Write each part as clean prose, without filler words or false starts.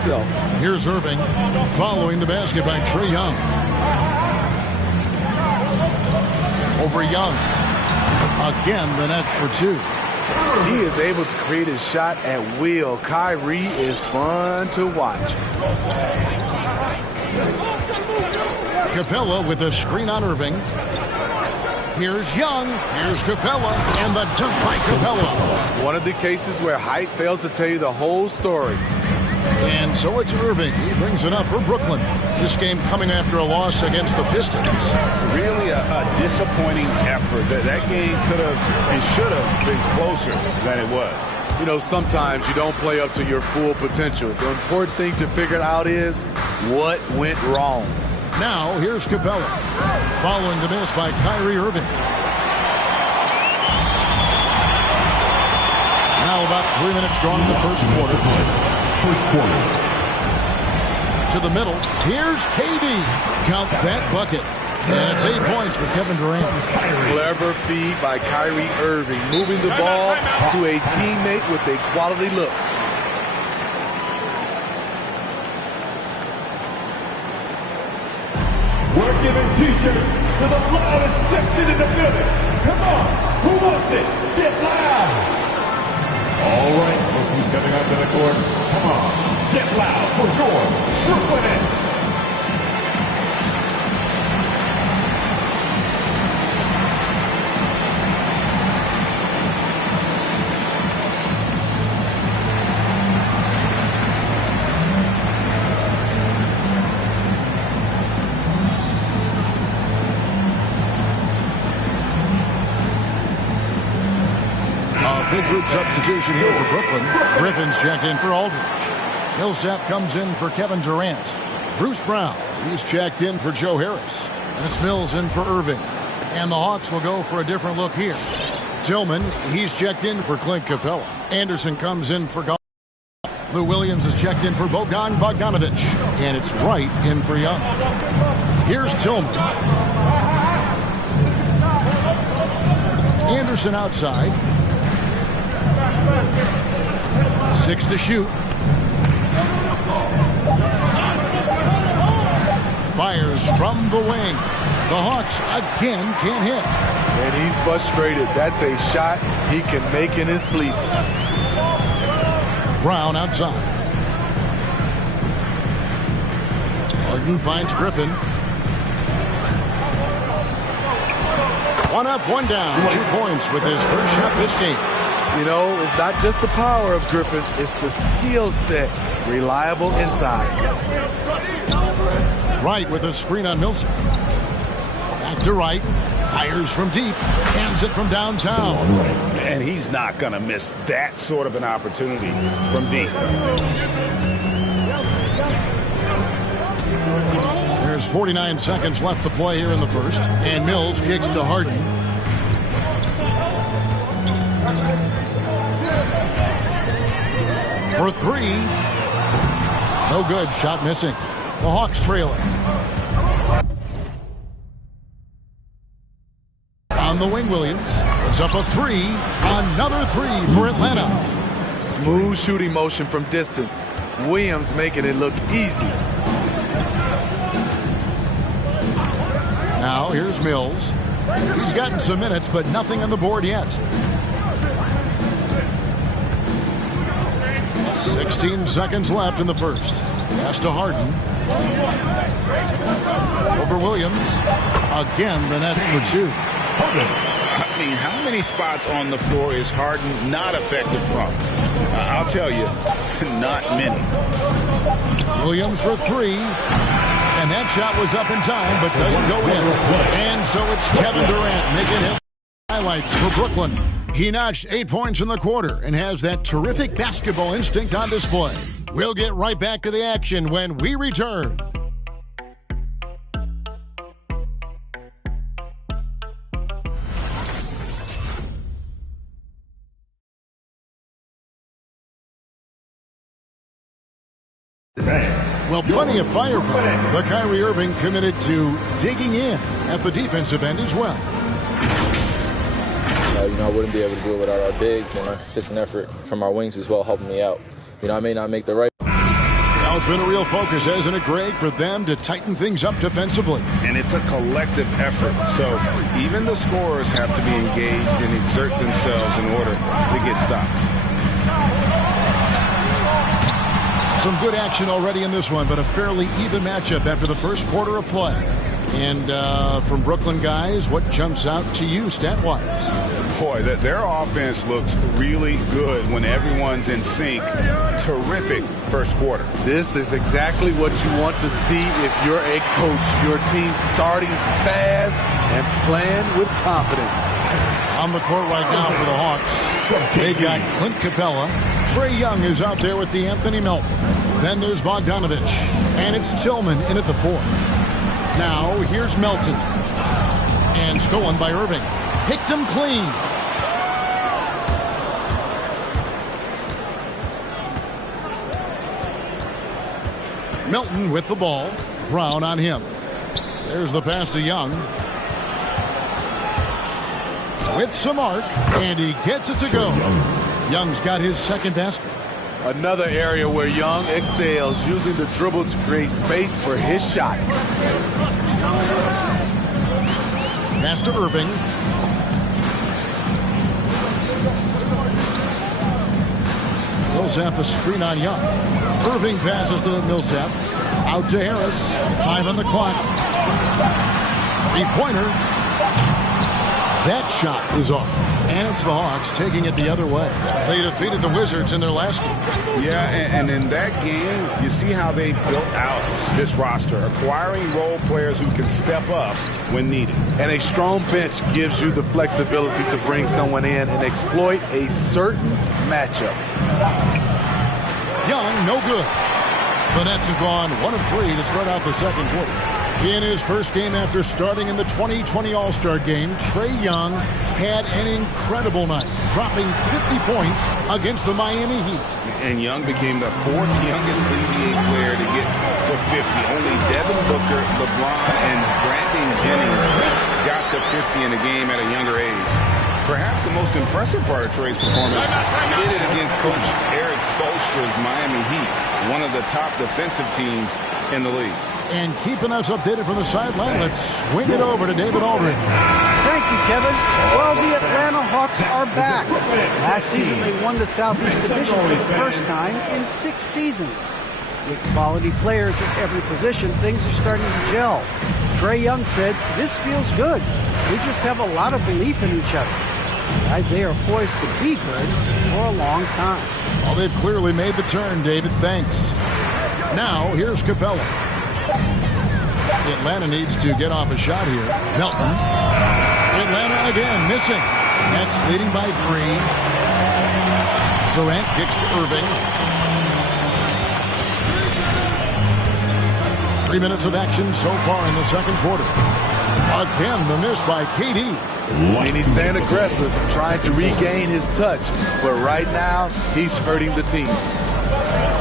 himself. Here's Irving following the basket by Trae Young. Over Young. Again, the Nets for two. He is able to create his shot at will. Kyrie is fun to watch. Capella with a screen on Irving. Here's Young. Here's Capella. And the dunk by Capella. One of the cases where height fails to tell you the whole story. And so it's Irving. He brings it up for Brooklyn. This game coming after a loss against the Pistons. Really a disappointing effort. That game could have and should have been closer than it was. You know, sometimes you don't play up to your full potential. The important thing to figure out is what went wrong. Now, here's Capella. Following the miss by Kyrie Irving. Now about 3 minutes gone in the first quarter. To the middle. Here's KD. Count that bucket. And it's 8 points for Kevin Durant. Clever feed by Kyrie Irving, moving the ball to a teammate with a quality look. We're giving t-shirts to the loudest section in the building. Come on, who wants it? Get loud. All right, look who's coming up to the court. Come on, get loud for your Brooklyn Nets. Big group substitution here for Brooklyn. Griffin's checked in for Aldridge. Millsap comes in for Kevin Durant. Bruce Brown, he's checked in for Joe Harris. And it's Mills in for Irving. And the Hawks will go for a different look here. Tillman, he's checked in for Clint Capella. Anderson comes in for Gall. Lou Williams is checked in for Bogdan Bogdanovic. And it's Wright in for Young. Here's Tillman. Anderson outside. 6 to shoot. Fires from the wing. The Hawks again can't hit. And he's frustrated. That's a shot he can make in his sleep. Brown outside. Harden finds Griffin. One up, one down. 2 points with his first shot this game. You know, it's not just the power of Griffin, it's the skill set. Reliable inside. Wright with a screen on Millsap. Back to Wright. Fires from deep. Hands it from downtown. And he's not going to miss that sort of an opportunity from deep. There's 49 seconds left to play here in the first. And Mills kicks to Harden. For three. No good. Shot missing. The Hawks trailing. On the wing, Williams. It's up a three. Another three for Atlanta. Smooth shooting motion from distance. Williams making it look easy. Now here's Mills. He's gotten some minutes, but nothing on the board yet. 16 seconds left in the first. Pass to Harden. Over Williams. Again, the Nets for two. I mean, how many spots on the floor is Harden not effective from? I'll tell you, not many. Williams for three. And that shot was up in time, but doesn't go in. And so it's Kevin Durant making him highlights for Brooklyn. He notched 8 points in the quarter and has that terrific basketball instinct on display. We'll get right back to the action when we return. Well, plenty of firepower, but Kyrie Irving committed to digging in at the defensive end as well. I wouldn't be able to do it without our bigs and our consistent effort from our wings as well helping me out. I may not make the right. Now it's been a real focus, hasn't it, Greg, for them to tighten things up defensively. And it's a collective effort. So even the scorers have to be engaged and exert themselves in order to get stops. Some good action already in this one, but a fairly even matchup after the first quarter of play. And from Brooklyn guys, what jumps out to you stat-wise? Boy, their offense looks really good when everyone's in sync. Terrific first quarter. This is exactly what you want to see if you're a coach. Your team starting fast and playing with confidence. On the court right now for the Hawks, they've got Clint Capella. Trae Young is out there with DeAnthony Melton. Then there's Bogdanovich. And it's Tillman in at the 4. Now here's Melton. And stolen by Irving. Picked him clean. Melton with the ball. Brown on him. There's the pass to Young. With some arc, and he gets it to go. Young's got his second basket. Another area where Young excels, using the dribble to create space for his shot. Pass to Irving. Millsap a screen on Young. Irving passes to Millsap. Out to Harris. 5 on the clock. 3-pointer. That shot is off. And it's the Hawks taking it the other way. They defeated the Wizards in their last game. Yeah, and in that game, you see how they built out this roster, acquiring role players who can step up when needed. And a strong bench gives you the flexibility to bring someone in and exploit a certain matchup. Young, no good. The Nets have gone 1 of 3 to start out the second quarter. In his first game after starting in the 2020 All-Star game, Trae Young had an incredible night, dropping 50 points against the Miami Heat. And Young became the 4th youngest NBA player to get to 50. Only Devin Booker, LeBron, and Brandon Jennings got to 50 in a game at a younger age. Perhaps the most impressive part of Trae's performance, he did it against Coach Eric Spoelstra's Miami Heat, one of the top defensive teams in the league. And keeping us updated from the sideline, let's swing it over to David Aldridge. Thank you, Kevin. Well, the Atlanta Hawks are back. Last season, they won the Southeast Division for the first time in 6 seasons. With quality players at every position, things are starting to gel. Trae Young said, "This feels good. We just have a lot of belief in each other." Guys, they are poised to be good for a long time. Well, they've clearly made the turn, David. Thanks. Now, here's Capella. Atlanta needs to get off a shot here. Melton. Atlanta again missing. Nets leading by 3. Durant kicks to Irving. 3 minutes of action so far in the second quarter. Again, the miss by KD. And he's staying aggressive, trying to regain his touch. But right now, he's hurting the team.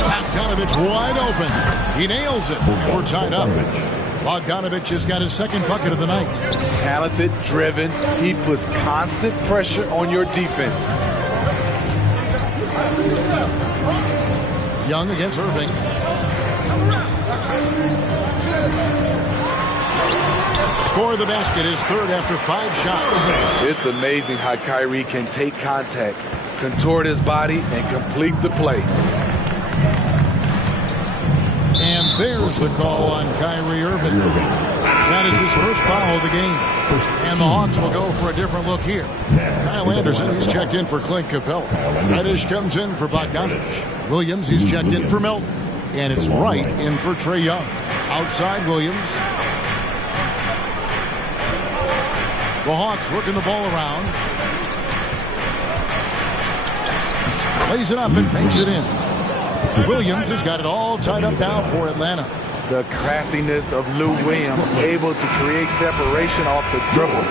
Bogdanovich wide open. He nails it. And we're tied up. Bogdanovich has got his second bucket of the night. Talented, driven. He puts constant pressure on your defense. Young against Irving. Score the basket, his third after 5 shots. It's amazing how Kyrie can take contact, contort his body, and complete the play. And there's the call on Kyrie Irving. That is his first foul of the game. And the Hawks will go for a different look here. Kyle Anderson, he's checked in for Clint Capella. Reddish comes in for Bogdanovich. Williams, he's checked in for Melton. And it's Wright in for Trae Young. Outside Williams. The Hawks working the ball around. Plays it up and banks it in. Williams has got it all tied up now for Atlanta. The craftiness of Lou Williams, able to create separation off the dribble.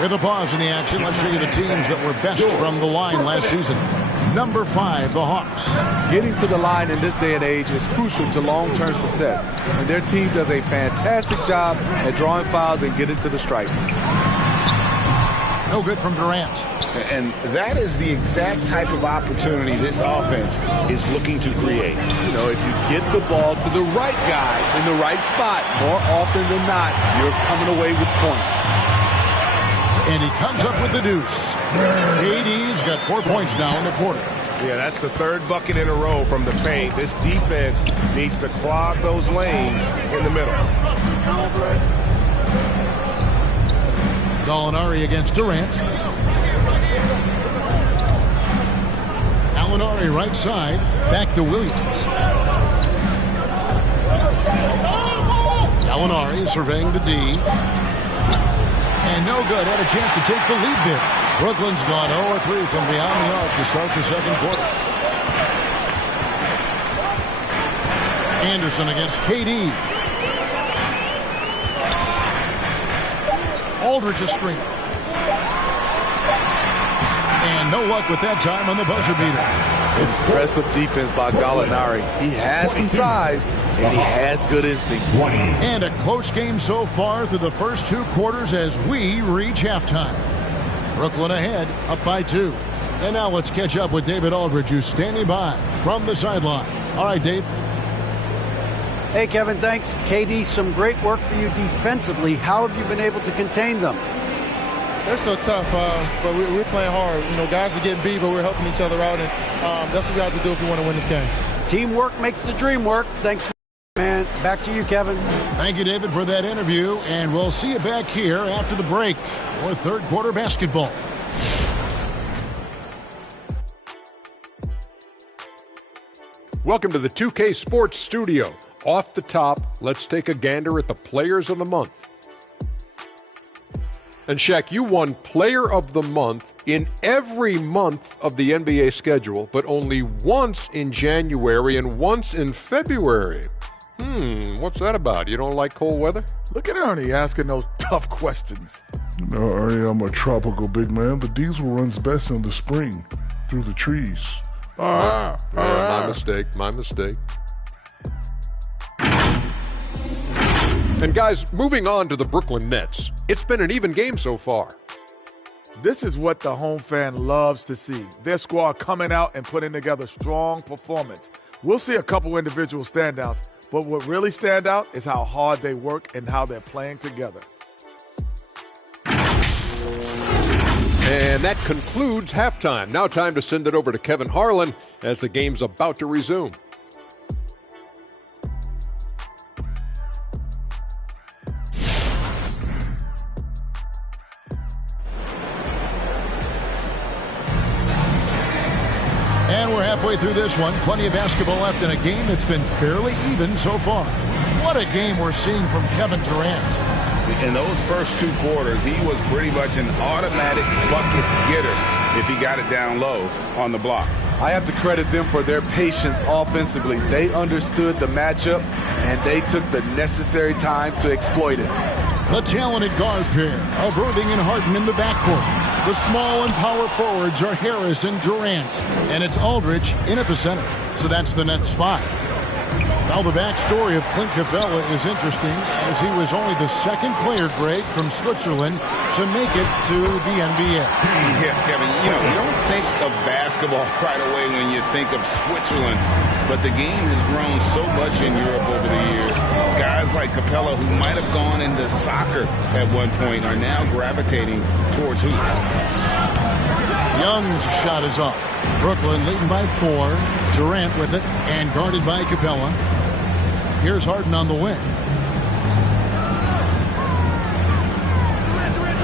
With a pause in the action, let's show you the teams that were best from the line last season. Number 5, the Hawks. Getting to the line in this day and age is crucial to long-term success, and their team does a fantastic job at drawing fouls and getting to the stripe. No good from Durant. And that is the exact type of opportunity this offense is looking to create. You know, if you get the ball to the right guy in the right spot, more often than not, you're coming away with points. And he comes up with the deuce. KD's got 4 points now in the quarter. Yeah, that's the third bucket in a row from the paint. This defense needs to clog those lanes in the middle. Gallinari against Durant. Gallinari right side. Back to Williams. Gallinari surveying the D. And no good. Had a chance to take the lead there. Brooklyn's gone 0-3 from beyond the arc to start the second quarter. Anderson against KD. Aldridge a screen. And no luck with that time on the buzzer beater. Impressive defense by Gallinari. He has some size, and he has good instincts. And a close game so far through the first 2 quarters as we reach halftime. Brooklyn ahead, up by 2. And now let's catch up with David Aldridge, who's standing by from the sideline. All right, Dave. Hey, Kevin, thanks. KD, some great work for you defensively. How have you been able to contain them? They're so tough, but we're playing hard. You know, guys are getting beat, but we're helping each other out, and that's what we have to do if we want to win this game. Teamwork makes the dream work. Thanks, man. Back to you, Kevin. Thank you, David, for that interview, and we'll see you back here after the break for third quarter basketball. Welcome to the 2K Sports Studio. Off the top, let's take a gander at the Players of the Month. And Shaq, you won Player of the Month in every month of the NBA schedule, but only once in January and once in February. What's that about? You don't like cold weather? Look at Ernie asking those tough questions. No, Ernie, I'm a tropical big man. The diesel runs best in the spring through the trees. My mistake. And guys, moving on to the Brooklyn Nets. It's been an even game so far. This is what the home fan loves to see. Their squad coming out and putting together strong performance. We'll see a couple individual standouts, but what really stand out is how hard they work and how they're playing together. And that concludes halftime. Now time to send it over to Kevin Harlan as the game's about to resume. And we're halfway through this one. Plenty of basketball left in a game that's been fairly even so far. What a game we're seeing from Kevin Durant. In those first 2 quarters, he was pretty much an automatic bucket getter if he got it down low on the block. I have to credit them for their patience offensively. They understood the matchup, and they took the necessary time to exploit it. The talented guard pair of Irving and Harden in the backcourt. The small and power forwards are Harris and Durant. And it's Aldridge in at the center. So that's the Nets 5. Now the backstory of Clint Capella is interesting, as he was only the second player, Greg, from Switzerland to make it to the NBA. Yeah, Kevin, you don't think of basketball right away when you think of Switzerland, but the game has grown so much in Europe over the years. Guys like Capella, who might have gone into soccer at one point, are now gravitating towards hoops. Young's shot is off. Brooklyn leading by 4. Durant with it and guarded by Capella. Here's Harden on the wing.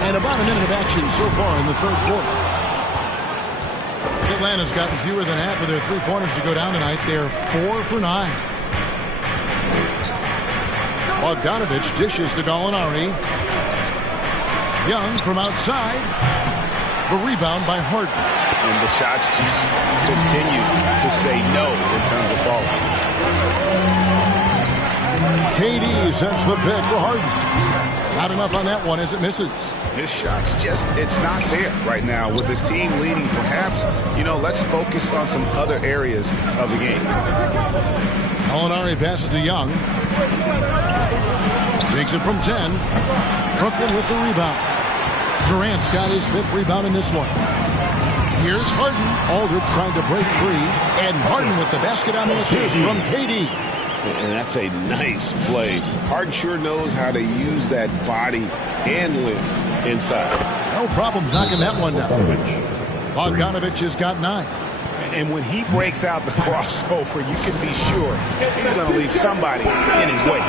And about a minute of action so far in the third quarter. Atlanta's gotten fewer than half of their three-pointers to go down tonight. They're 4 for 9. Bogdanovich dishes to Gallinari. Young from outside. The rebound by Harden. And the shots just continue to say no in terms of falling. KD sets the pick for Harden. Not enough on that one as it misses. His shot's just, it's not there right now. With his team leading, perhaps, let's focus on some other areas of the game. Gallinari passes to Young. Takes it from 10. Brooklyn with the rebound. Durant's got his 5th rebound in this one. Here's Harden. Aldridge trying to break free. And Harden with the basket on the assist from KD. And that's a nice play. Harden sure knows how to use that body and lift inside. No problems knocking that one down. Bogdanovich has got 9. And when he breaks out the crossover, you can be sure he's going to leave somebody in his way.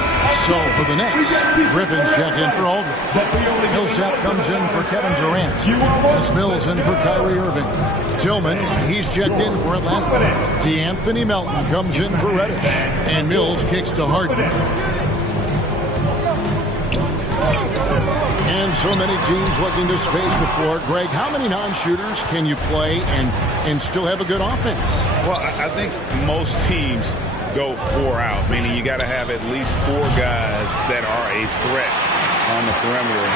So for the Nets, Griffin's checked in for Aldridge. Millsap comes in for Kevin Durant. It's Mills in for Kyrie Irving. Tillman, he's checked in for Atlanta. DeAnthony Melton comes in for Reddish. And Mills kicks to Harden. And so many teams looking to space the floor. Greg, how many non-shooters can you play and still have a good offense? Well, I think most teams go 4 out, meaning you got to have at least 4 guys that are a threat on the perimeter,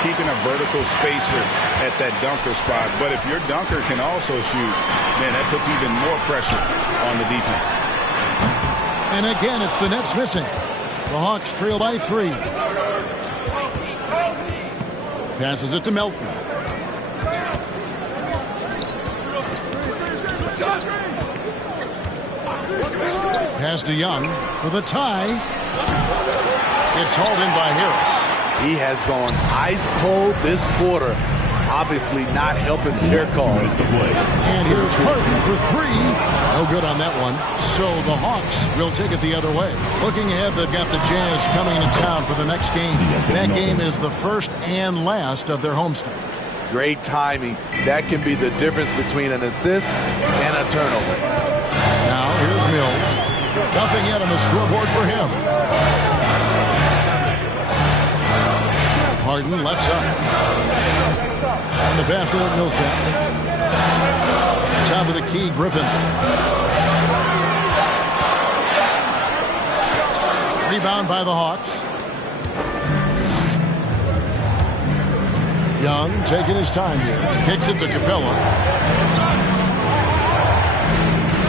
keeping a vertical spacer at that dunker spot. But if your dunker can also shoot, man, that puts even more pressure on the defense. And again, it's the Nets missing. The Hawks trail by 3. Passes it to Melton. Pass to Young for the tie. It's hauled in by Harris. He has gone ice cold this quarter. Obviously not helping their cause. And here's Harden for 3. No good on that one. So the Hawks will take it the other way. Looking ahead, they've got the Jazz coming into town for the next game. That game is the first and last of their homestand. Great timing. That can be the difference between an assist and a turnover. Now here's Mills. Nothing yet on the scoreboard for him. Harden left side. On the basket of Millsap. Top of the key, Griffin. Rebound by the Hawks. Young taking his time here. Kicks it to Capella.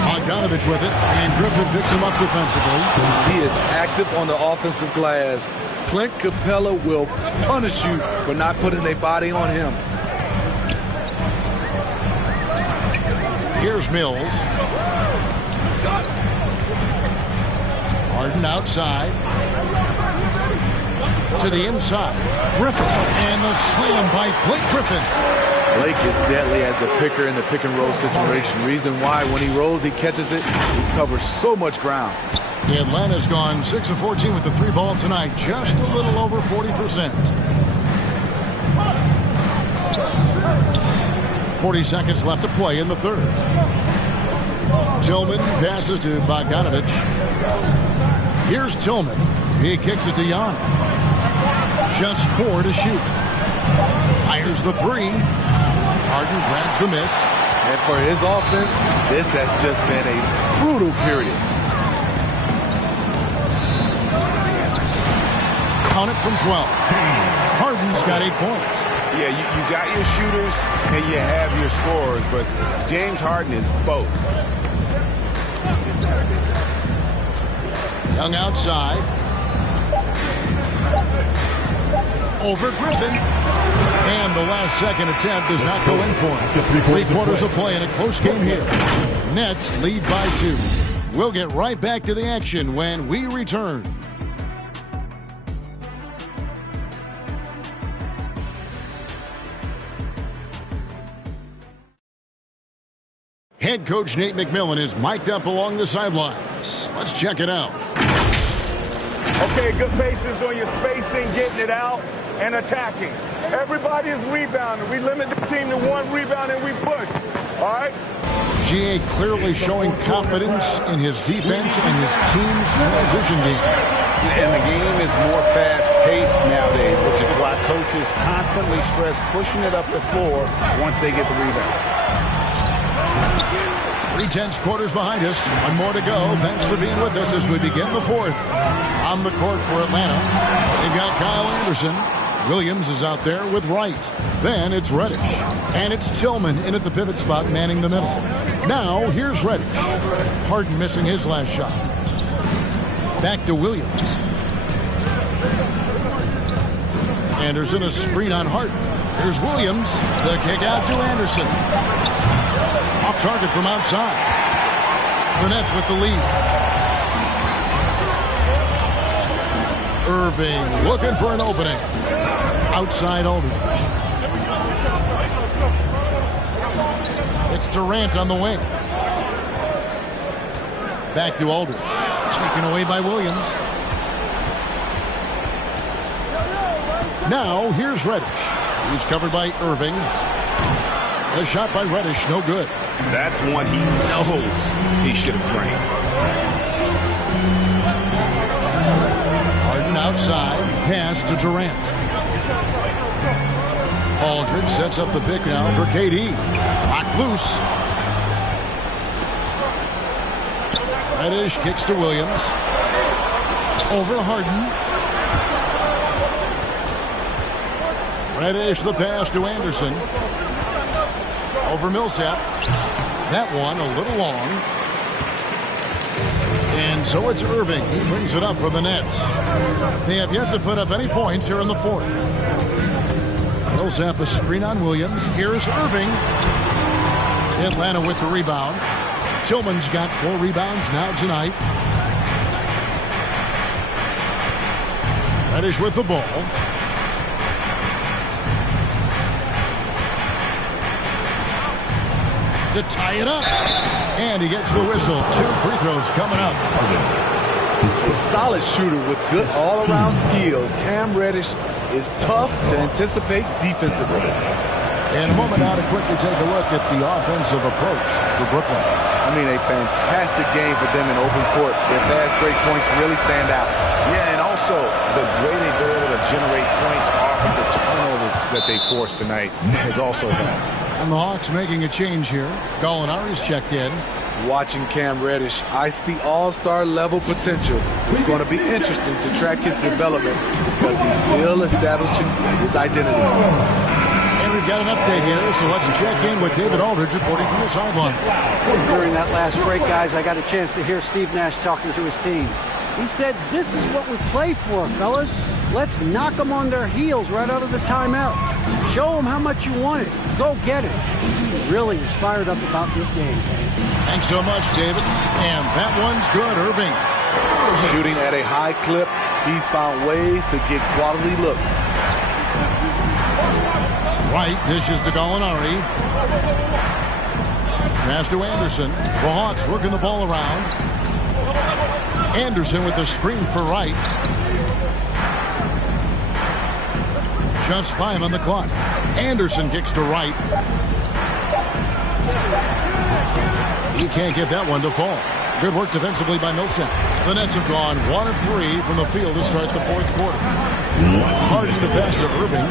Bogdanovich with it. And Griffin picks him up defensively. He is active on the offensive glass. Clint Capella will punish you for not putting a body on him. Here's Mills. Harden outside. To the inside. Griffin. And the slam by Blake Griffin. Blake is deadly as the picker in the pick and roll situation. Reason why when he rolls, he catches it. He covers so much ground. Atlanta's gone 6 of 14 with the 3-ball tonight. Just a little over 40%. 40 seconds left to play in the third. Tillman passes to Bogdanovich. Here's Tillman. He kicks it to Young. Just 4 to shoot. Fires the 3. Harden grabs the miss. And for his offense, this has just been a brutal period. Count it from 12. Harden's got 8 points. Yeah, you got your shooters and you have your scorers, but James Harden is both. Young outside. Over Griffin. And the last second attempt does not go in for him. 3 quarters of play in a close game here. Nets lead by 2. We'll get right back to the action when we return. Head coach Nate McMillan is mic'd up along the sidelines. Let's check it out. Okay, good patience on your spacing, getting it out, and attacking. Everybody is rebounding. We limit the team to 1 rebound and we push. All right? GA clearly showing confidence in his defense and his team's transition game. And the game is more fast-paced nowadays, which is why coaches constantly stress pushing it up the floor once they get the rebound. 3/10 quarters behind us. 1 more to go. Thanks for being with us as we begin the 4th. On the court for Atlanta, they've got Kyle Anderson. Williams is out there with Wright. Then it's Reddish. And it's Tillman in at the pivot spot, manning the middle. Now, here's Reddish. Harden missing his last shot. Back to Williams. Anderson, a screen on Harden. Here's Williams. The kick out to Anderson. Off target from outside. The Nets with the lead. Irving looking for an opening. Outside Aldridge. It's Durant on the wing. Back to Aldridge. Taken away by Williams. Now here's Reddish. He's covered by Irving. The shot by Reddish, no good. That's one he knows he should have drained. Harden outside. Pass to Durant. Aldridge sets up the pick now for KD. Locked loose. Reddish kicks to Williams. Over Harden. Reddish the pass to Anderson. Over Millsap. That one a little long. And so it's Irving. He brings it up for the Nets. They have yet to put up any points here in the fourth. Millsap a screen on Williams. Here's Irving. Atlanta with the rebound. Tillman's got 4 rebounds now tonight. Reddish with the ball. To tie it up. And he gets the whistle. 2 free throws coming up. A solid shooter with good all-around skills. Cam Reddish is tough to anticipate defensively. In a moment now to quickly take a look at the offensive approach for Brooklyn. I mean, a fantastic game for them in open court. Their fast break points really stand out. Yeah, and also the way they've been able to generate points off of the turnovers that they forced tonight is also helped. And the Hawks making a change here. Gallinari's checked in. Watching Cam Reddish, I see all-star level potential. It's going to be interesting to track his development because he's still establishing his identity. And we've got an update here, so let's check in with David Aldridge reporting from the sideline. During that last break, guys, I got a chance to hear Steve Nash talking to his team. He said, "This is what we play for, fellas. Let's knock them on their heels right out of the timeout. Show them how much you want it. Go get it." He really is fired up about this game. Thanks so much, David. And that one's good, Irving. Shooting at a high clip, he's found ways to get quality looks. Wright dishes to Gallinari. Pass to Anderson. The Hawks working the ball around. Anderson with the screen for Wright. Just 5 on the clock. Anderson kicks to Wright. He can't get that one to fall. Good work defensively by Millsap. The Nets have gone 1 of 3 from the field to start the fourth quarter. Harden the pass to Irving.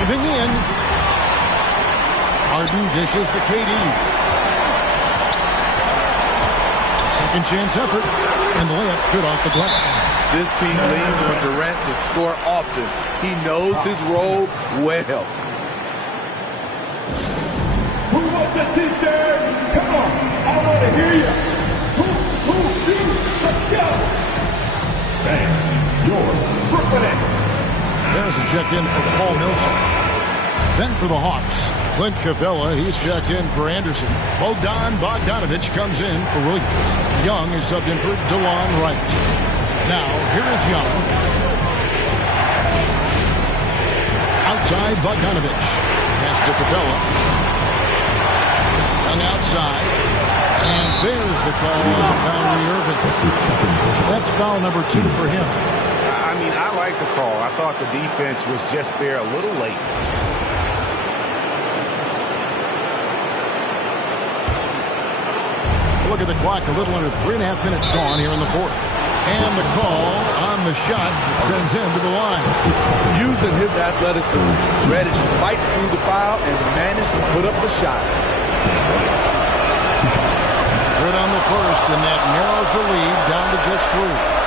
Driving in. Harden dishes to KD. Second chance effort. And the layup's good off the glass. This team leans on Durant to score often. He knows his role well. Who wants a t-shirt? Come on, I want to hear you. Who, let's go. Bang, your Brooklyn Nets. There's a check-in for Paul Millsap. Then for the Hawks, Clint Capella, he's checked in for Anderson. Bogdanovich comes in for Williams. Young is subbed in for DeLon Wright. Now, here is Young. Outside, Bogdanovich. Pass to Capella. Young outside. And there's the call on Kyrie Irving. That's foul number 2 for him. I mean, I like the call. I thought the defense was just there a little late. Look at the clock, a little under 3.5 minutes gone here in the fourth. And the call on the shot that sends him to the line. Using his athleticism, Reddish fights through the foul and managed to put up the shot. Good on the first, and that narrows the lead down to just 3.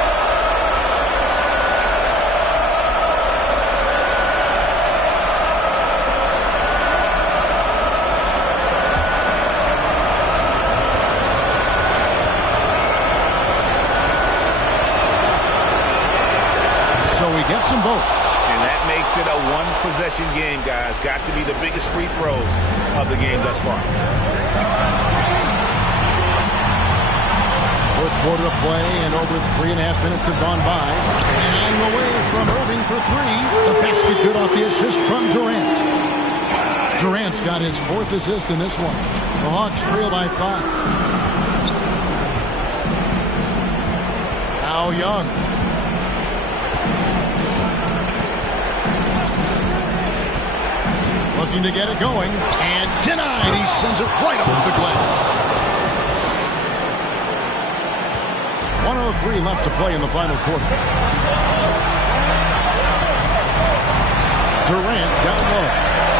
So he gets them both. And that that makes it a one-possession game, guys. Got to be the biggest free throws of the game thus far. Fourth quarter of play, and over 3.5 minutes have gone by. And away from Irving for three. The basket good off the assist from Durant. Durant's got his fourth assist in this one. The Hawks trail by 5. Now Young. Looking to get it going. And denied. He sends it right off the glass. 1:03 left to play in the final quarter. Durant down low.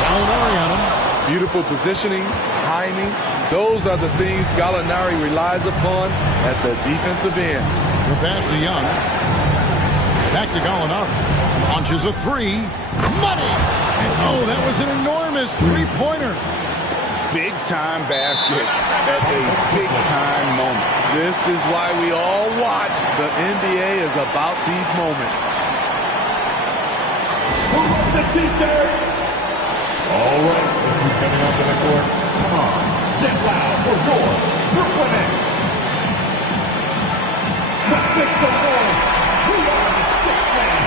Gallinari on him. Beautiful positioning, timing. Those are the things Gallinari relies upon at the defensive end. The pass to Young. Back to Gallinari. Launches a three. Money! And oh, that was an enormous three-pointer. Big-time basket at a big-time moment. This is why we all watch. The NBA is about these moments. Who wants a t-shirt? All right, who's coming up to the court? Come on, get loud for your Brooklyn Nets. Let's make some noise. We are the sixth man.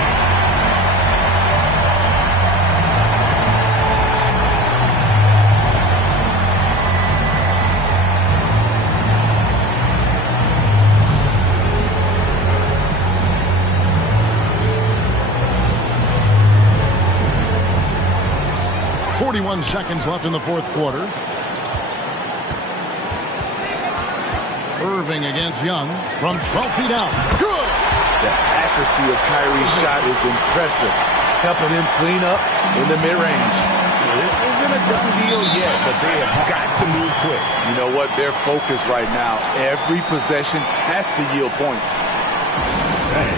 Seconds left in the fourth quarter. Irving against Young from 12 feet out. Good! The accuracy of Kyrie's shot is impressive, helping him clean up in the mid-range. This isn't a done deal yet, but they have got to move quick. You know what? They're focused right now. Every possession has to yield points. Hey,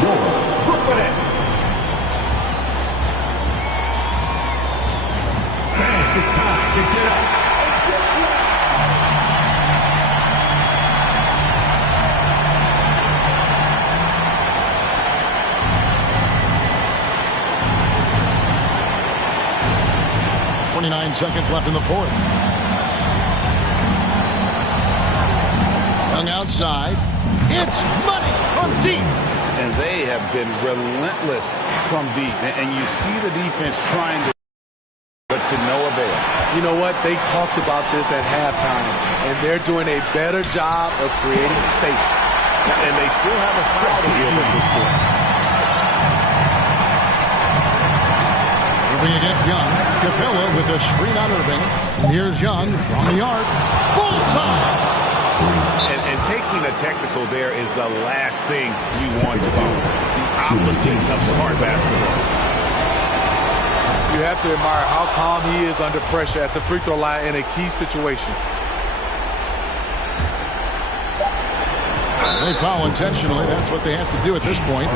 your Brooklyn Nets. It's time to get up and get loud. .29 seconds left in the fourth. Young outside. It's money from deep. And they have been relentless from deep. And you see the defense trying to, but to no avail. You know what? They talked about this at halftime, and they're doing a better job of creating space. And they still have a foul to deal with this point. Irving against Young. Capella with a screen on Irving. And here's Young from the arc. Bullseye! And taking a technical there is the last thing you want to do. The opposite of smart basketball. You have to admire how calm he is under pressure at the free throw line in a key situation. They foul intentionally. That's what they have to do at this point.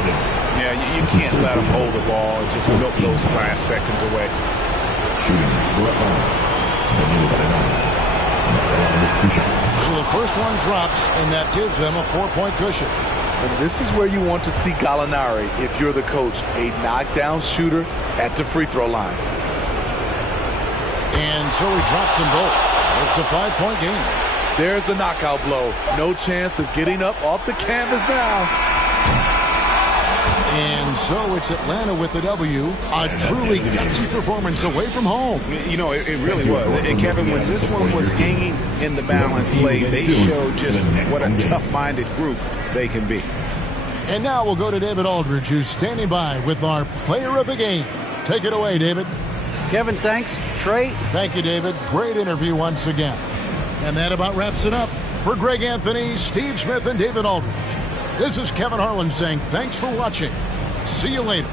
Yeah, you can't let them hold the ball and just milk those last seconds away. So the first one drops, and that gives them a 4-point cushion. And this is where you want to see Gallinari, if you're the coach, a knockdown shooter at the free throw line. And so he drops them both. It's a 5-point game. There's the knockout blow. No chance of getting up off the canvas now. And so it's Atlanta with the W. A truly gutsy performance away from home. You know, it really was. And Kevin, when this one was hanging in the balance late, they showed just what a tough-minded group they can be. And now we'll go to David Aldridge, who's standing by with our player of the game. Take it away, David. Kevin, thanks. Trey. Thank you, David. Great interview once again. And that about wraps it up. For Greg Anthony, Steve Smith, and David Aldridge, this is Kevin Harlan saying thanks for watching. See you later.